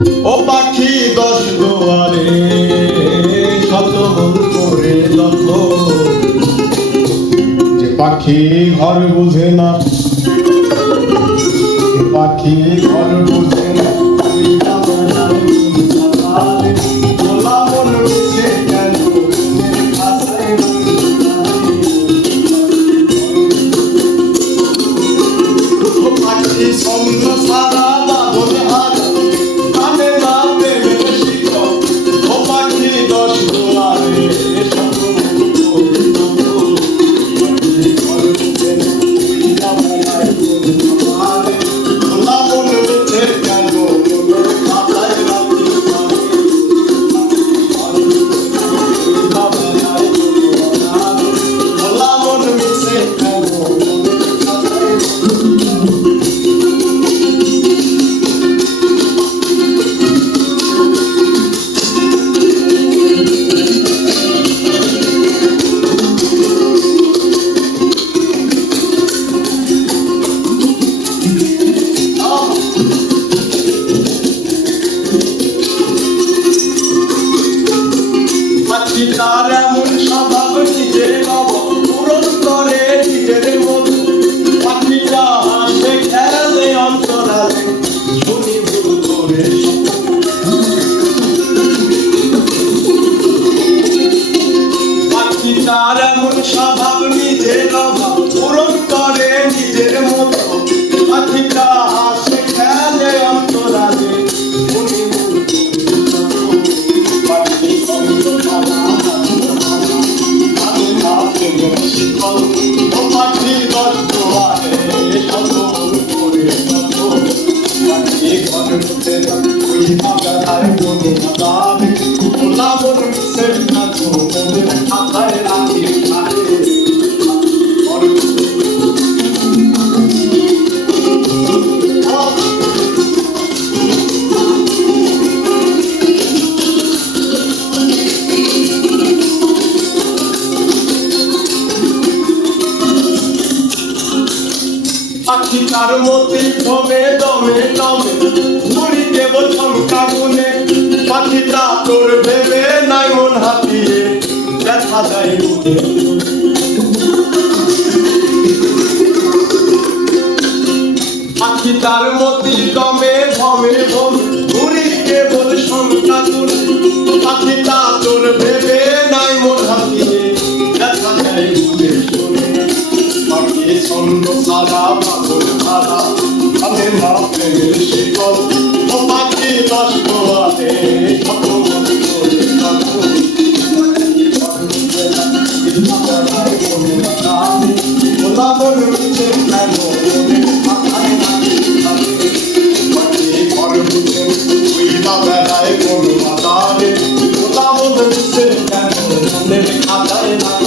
ও পাখি দশ দুয়ারে শত মন করে লক্ষ, যে পাখি ঘর বুঝে না, পাখি ঘর বুঝে না, গোলা মন মিশে কেন পাখি সঙ্গ সারা বাঁধন হাত কানে না প্রেমের শিকল। ও পাখি দশ দুয়ারে শত মন করে লক্ষ, ঘর বুঝে না, গোলা মন মিশে কেন মাথায় রাখি গোলা মন মিশে কেন তার এমন স্বভাব নিজের নব পূরণ করে নিজের মতো। পাখিটা হাসে খেলে অন্তরালে শুনি ভুল করে, পাখিটার এমন স্বভাব নিজের নব পূরণ করে নিজের মতো। পাখিটা হাসে খেলে অন্তরালে শুনি ভুল করে, পাখি সঙ্গ সারা ও পাখি দশ দুয়ারে শত মন করে লক্ষ, পাখি ঘর বুঝে না, ওই বাগানায় কোনো বাগানে গোলা মন মিশে না, মনের মাথায় রাখি পাখি তার মতি দমে দমে দমে ঘুরি কেবল শঙ্কা গুনে। পাখিটা তোর ভেবে নাই মন হাতিয়ে দেখা যায় উঠে, পাখি তার মতি দমে দমে দমে ঘুরি কেবল শঙ্কা গুনে। পাখিটা তোর ভেবে নাই মন হাতিয়ে দেখা যায় উঠে, পাখি সঙ্গ সারা বাঁধন হারা কানে না প্রেমের শিকল। ও পাখি দশ দুয়ারে শত মন করে লক্ষ, গোলা মন মিশে কেন মাথায় রাখি পাখি ঘর বুঝে ওই বাগানায় কোনো বাগানে গোলা মন মিশে কেন মনের খাতায় রাখি।